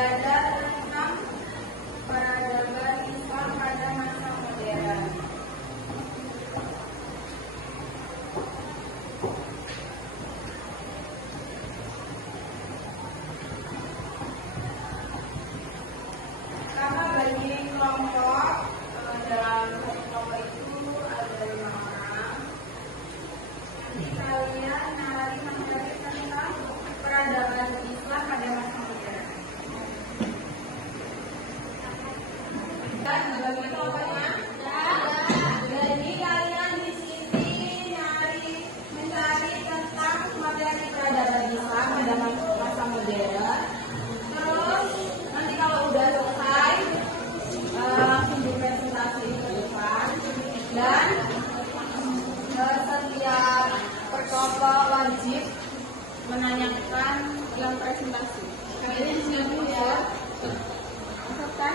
Agenda tentang peradaban Islam pada masa modern. Pertama, bagi kelompok dalam satu kelompok itu ada 5 orang. Nanti kalian mencari tentang peradaban Islam pada masa modern. Dan bagi kelompoknya, jadi kalian di sini mencari tentang materi peradaban Islam pada masa modern. Terus nanti kalau udah selesai langsung dipresentasi ke depan, dan setiap perkelompok wajib menanyakan yang presentasi. Kalian siap dulu ya. Masuk kan?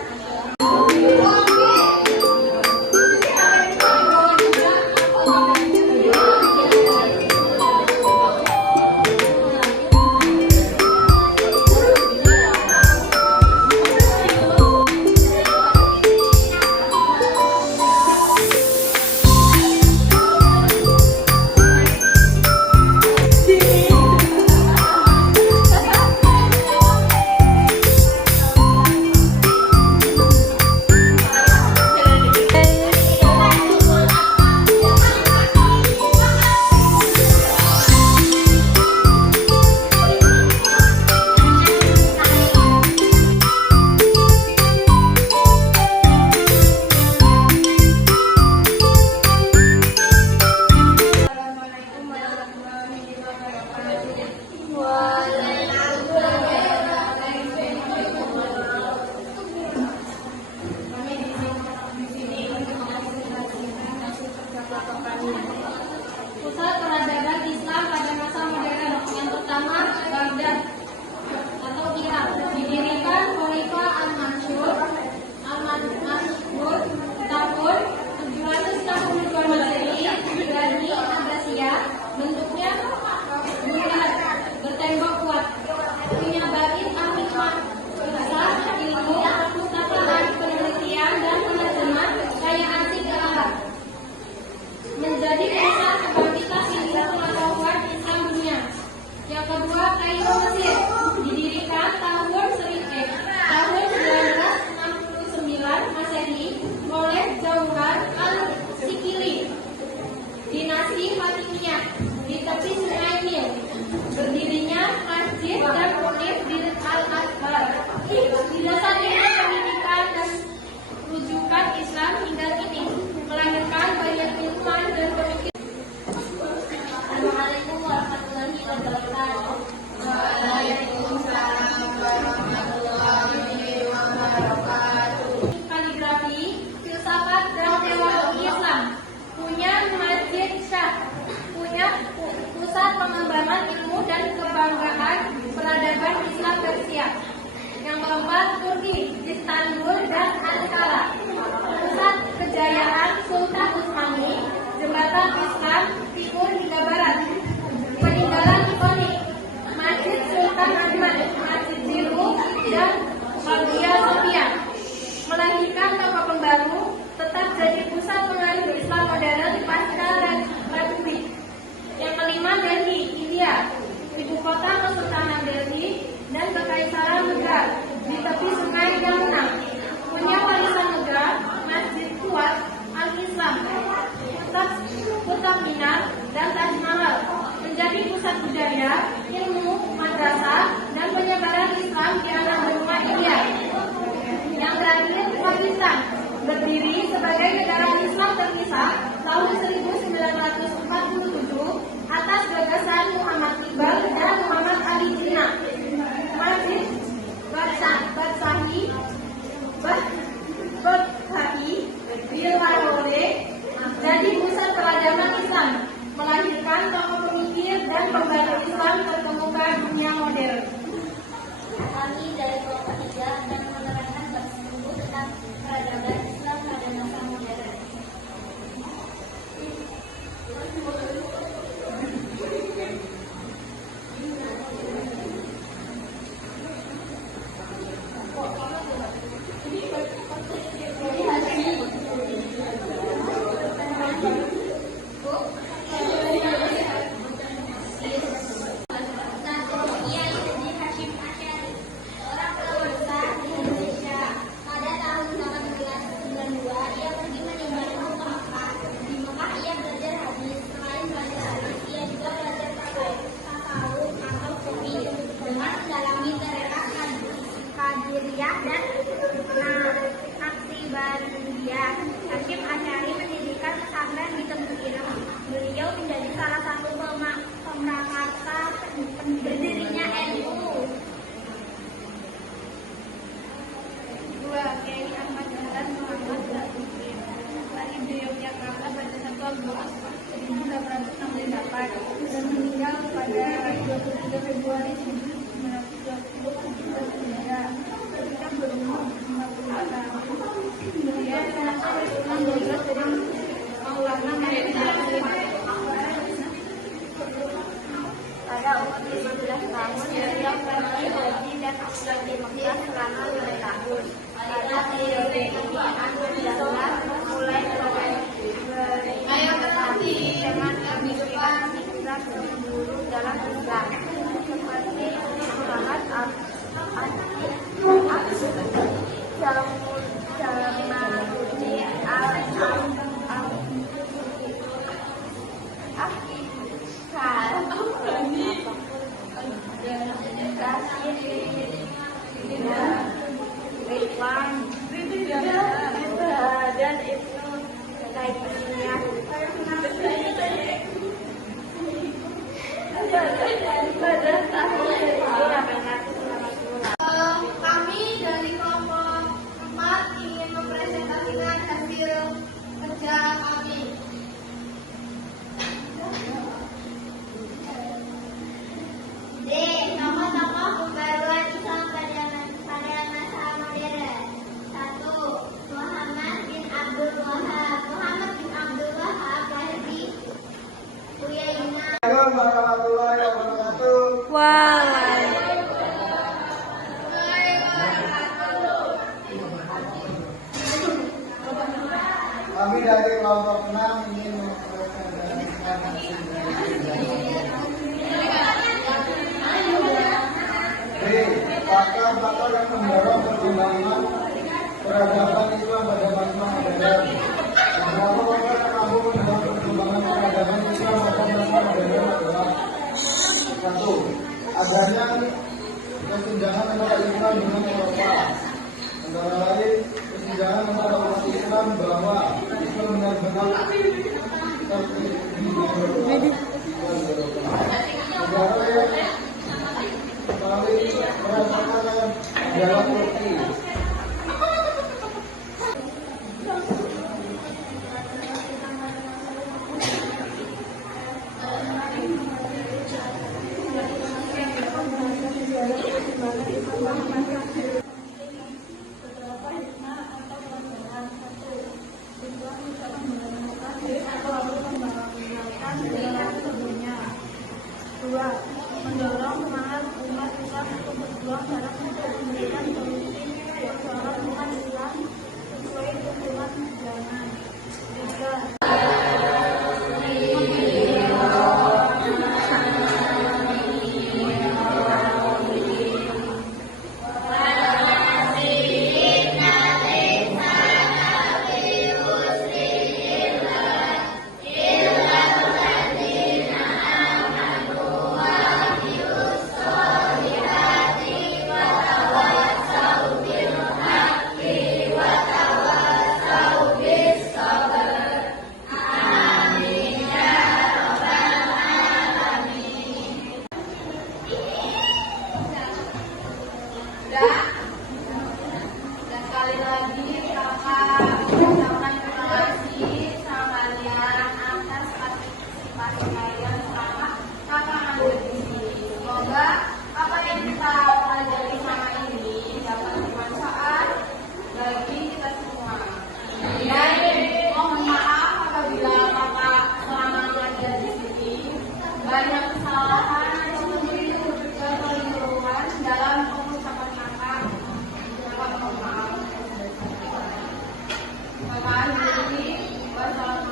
Pusat peradaban Islam pada masa modern. Yang pertama, Baghdad atau Irak. Didirikan Khalifah Al-Mansur tahun 762 Masehi dari Abbasiyah. Bentuknya bulat, bertembok kuat, punya bait al-hikmah, besar ilmu, perpustakaan, penelitian dan penerjemah, kaya asik ke Arab. Menjadi pusat kebangkitan ilmu pengetahuan Islam dunia. Yang kedua, Kairo, Mesir. Didirikan tahun 1969 Masehi oleh Jauhar al-Sikili, dinasti Fatimiyah, di tepi Sungai Nil. Berdirinya masjid dan Universitas Al-Azhar. Didasari pendidikan dan rujukan Islam hingga kini, melahirkan banyak ilmuwan dan pemikir. Assalamualaikum warahmatullahi wabarakatuh. Waalaikumsalam warahmatullahi wabarakatuh. Kaligrafi, filsafat dan teologi Islam. Punya Masjid Syah, punya pusat pengembangan ilmu dan kebanggaan peradaban Islam Persia. Yang keempat, Turki, Istanbul dan Ankara. Pusat kejayaan Sultan Utsmani, jembatan Islam timur hingga barat. Peninggalan ikonik, Masjid Sultan Ahmad, Masjid Ziru dan Hagia Sophia. Melahirkan tokoh pembaru, tetap jadi pusat pengaruh Islam modern pasca Republik. Yang kelima, Delhi, India. Ibu kota Kesultanan Delhi dan Kekaisaran Megah di tepi Sungai Yamuna. Punya warisan negara, Masjid kuat Al-Islam, Kutub Minar dan Taj Mahal. Menjadi pusat budaya, ilmu, madrasah dan penyebaran Islam di anak benua India. Yang terakhir, Pakistan, berdiri sebagai negara Islam terpisah tahun 1947 atas gagasan Muhammad Iqbal dan Muhammad Ali Jinnah. Masjid Badsahi di Lahore jadi pusat peradaban Islam, melahirkan tokoh pemikir dan pembantu Islam selama 2 tahun. Pada periode ini akan dilakukan mulai beradaptasi dengan kehidupan Islam guru dalam Islam seperti sholat, dan Ibnu Taimiyah pada tahun 1880. Kami dari kelompok 4 ingin mempresentasikan hasil kerja kami. D. Tokoh-tokoh pembaruan Islam pada masa modern. 1. Muhammad bin Abdul Wahab. Muhammad bin Abdul Wahab lahir di Uyainah. Assalamualaikum warahmatullahi wabarakatuh. Kami dari kelompok 6 ingin mempresentasikan hasil B. Faktor-faktor yang mendorong perkembangan peradaban Islam pada masa modern. Beberapa faktor yang mampu mendorong perkembangan peradaban Islam pada masa modern adalah: 1. Adanya kesenjangan antara Islam dengan Eropa. Antara lain, kesenjangan antara umat Islam bahwa Islam benar-benar terpilih di Eropa. Negara yang paling merasakan adalah Turki. Mendorong semangat umat Islam untuk berjuang dalam memberikan solusi persoalan umat Islam sesuai tuntunan zaman. 3. Dan sekali lagi kakak mengucapkan terima kasih sama kalian atas partisipasi kalian selama kakak ada di sini. Semoga apa yang kita pelajari sama ini dapat bermanfaat bagi kita semua. Dan mohon maaf apabila kakak selama belajar di sini banyak kesalahan atau kekeliruan dalam pengucapan kakak. Mohon maaf. Terima kasih. Wassalamualaikum.